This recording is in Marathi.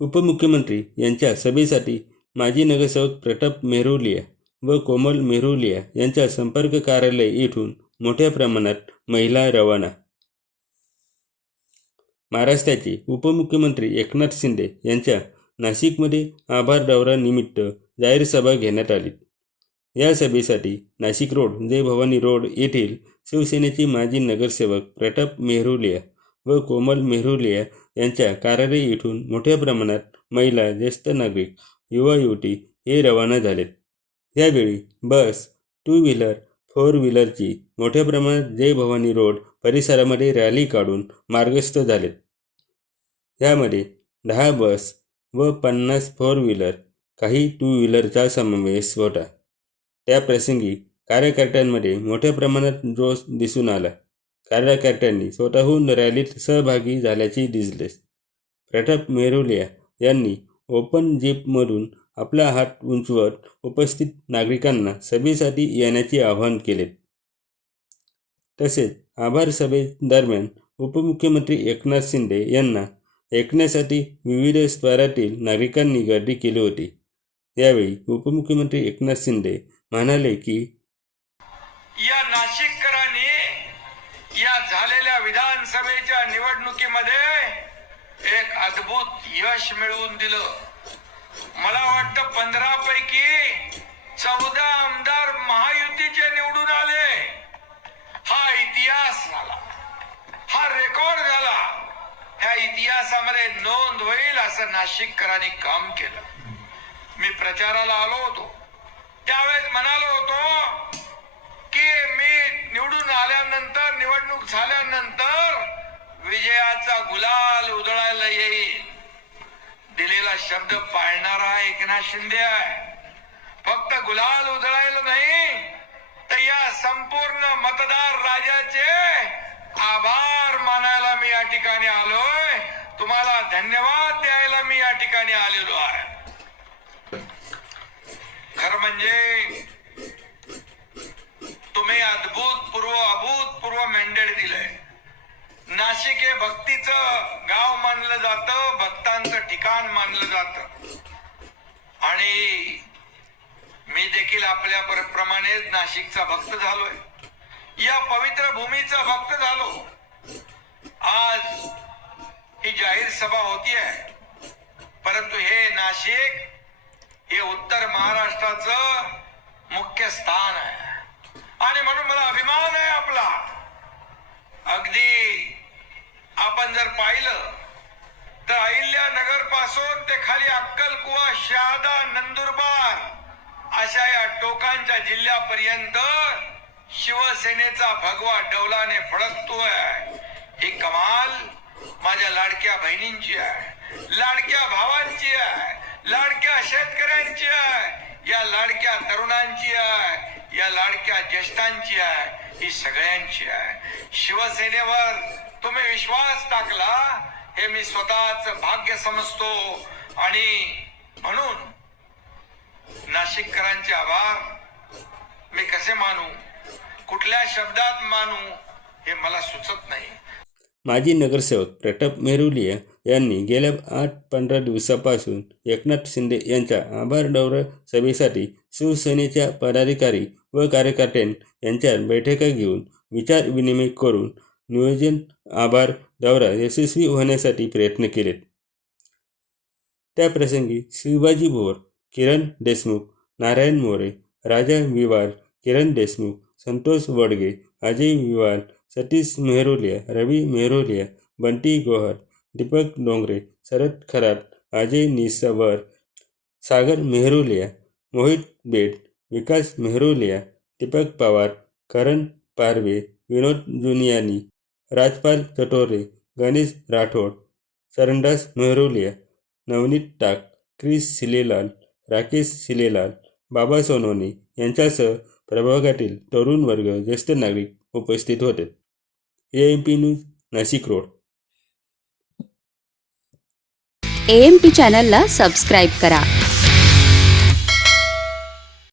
उपमुख्यमंत्री यांच्या सभेसाठी माजी नगरसेवक प्रताप मेहरोलिया व कोमल मेहरोलिया यांच्या संपर्क कार्यालय येथून मोठ्या प्रमाणात महिला रवाना. महाराष्ट्राचे उपमुख्यमंत्री एकनाथ शिंदे यांच्या नाशिकमध्ये आभार दौऱ्यानिमित्त जाहीर सभा घेण्यात आली. या सभेसाठी नाशिक रोड जय भवानी रोड येथील शिवसेनेचे माजी नगरसेवक प्रताप मेहरोलिया व कोमल मेहरुलिया यांच्या कार्यालय इथून मोठ्या प्रमाणात महिला ज्येष्ठ नागरिक युवा युवती हे रवाना झालेत. यावेळी बस टू व्हीलर फोर व्हीलरची मोठ्या प्रमाणात जय भवानी रोड परिसरामध्ये रॅली काढून मार्गस्थ झालेत. यामध्ये दहा बस व पन्नास फोर व्हीलर काही टू व्हीलरचा समावेश होता. त्या प्रसंगी कार्यकर्त्यांमध्ये मोठ्या प्रमाणात जोश दिसून आला. कार्यकर्त्यांनी स्वतःहून रॅलीत सहभागी झाल्याचे दिसले प्रताप मेरुलिया यांनी ओपन जीपमधून आपला हात उंचवत उपस्थित नागरिकांना सभेसाठी येण्याचे आवाहन केले. तसेच आभार सभेदरम्यान उपमुख्यमंत्री एकनाथ शिंदे यांना ऐकण्यासाठी विविध स्तरातील नागरिकांनी गर्दी केली होती. यावेळी उपमुख्यमंत्री एकनाथ शिंदे म्हणाले की या नाशिककरांनी या झालेल्या विधानसभेच्या निवडणुकीमध्ये एक अद्भुत यश मिळवून दिलं. मला वाटतं पंधरा पैकी चौदा आमदार महायुतीचे निवडून आले. हा इतिहास झाला. हा रेकॉर्ड झाला. ह्या इतिहासामध्ये नोंद होईल असं नाशिककरांनी काम केलं. मी प्रचाराला आलो होतो. त्यावेळेस म्हणालो होतो निवडून आल्यानंतर निवडणूक झाल्यानंतर विजयाचा गुलाल उधळायला येईल. दिलेला शब्द पाळणारा एकनाथ शिंदे? आहे फक्त गुलाल उधळायला नाही तर या संपूर्ण मतदार राजाचे आभार मानायला मी या ठिकाणी आलोय. तुम्हाला धन्यवाद द्यायला मी या ठिकाणी आलेलो आहे. खरं म्हणजे तुम्ही अद्भुतपूर्व अभूतपूर्व मेंडेड दिलंय. नाशिक हे भक्तीचं गाव मानलं जातं भक्तांचं ठिकाण मानलं जातं. आणि मी देखील आपल्या प्रमाणेच नाशिकचा भक्त झालोय. या पवित्र भूमीचा भक्त झालो. आज ही जाहीर सभा होती आहे परंतु हे नाशिक हे उत्तर महाराष्ट्राचं मुख्य स्थान आहे. आणि म्हणून मला अभिमान आहे आपला. अगदी आपण जर पाहिलं तर अहिल्यानगरपासून ते खाली अक्कलकुवा शहादा नंदुरबार अशा या टोकांच्या जिल्ह्यापर्यंत शिवसेनेचा भगवा डौलाने फडकतोय. ही कमाल माझ्या लाडक्या बहिणींची आहे लाडक्या भावांची आहे लाडक्या शेतकऱ्यांची आहे या लाडक्या तरुणांची आहे. या लाडक्या ज्येष्ठांची आहे ही सगळ्यांची आहे. शिवसेनेवर तुम्ही विश्वास टाकला हे मी स्वतःच भाग्य समजतो. आणि म्हणून नाशिककरांचे आभार मी कसे मानू कुठल्या शब्दात मानू हे मला सुचत नाही. माजी नगरसेवक प्रताप मेहरोलिया यांनी गेल्या आठ पंधरा दिवसापासून एकनाथ शिंदे यांच्या आभार डौर सभेसाठी शिवसेनेच्या पदाधिकारी व कार्यकर्त्यां यांच्या बैठका घेऊन विचार विनिमय करून नियोजन आभार दौरा यशस्वी होण्यासाठी प्रयत्न केलेत. त्याप्रसंगी शिवाजी भोर किरण देशमुख नारायण मोरे राजा विवार किरण देशमुख संतोष वडगे अजय विवार सतीश मेहरोलिया रवी मेहरोलिया बंटी गोहर दीपक डोंगरे शरद खरात अजय निसवर सागर मेहरोलिया मोहित बेट विकास मेहरोलिया दीपक पवार करण पारवे विनोद जुनियानी राजपाल चटोरे गणेश राठोड सरंदास मेहरोलिया नवनीत टाक क्रिस सिलेलाल राकेश सिलेलाल बाबा सोनवणे यांच्यासह प्रभागातील तरुण वर्ग ज्येष्ठ नागरिक उपस्थित होते. A M P news Nashik road. A M P चॅनलला सबस्क्राईब करा.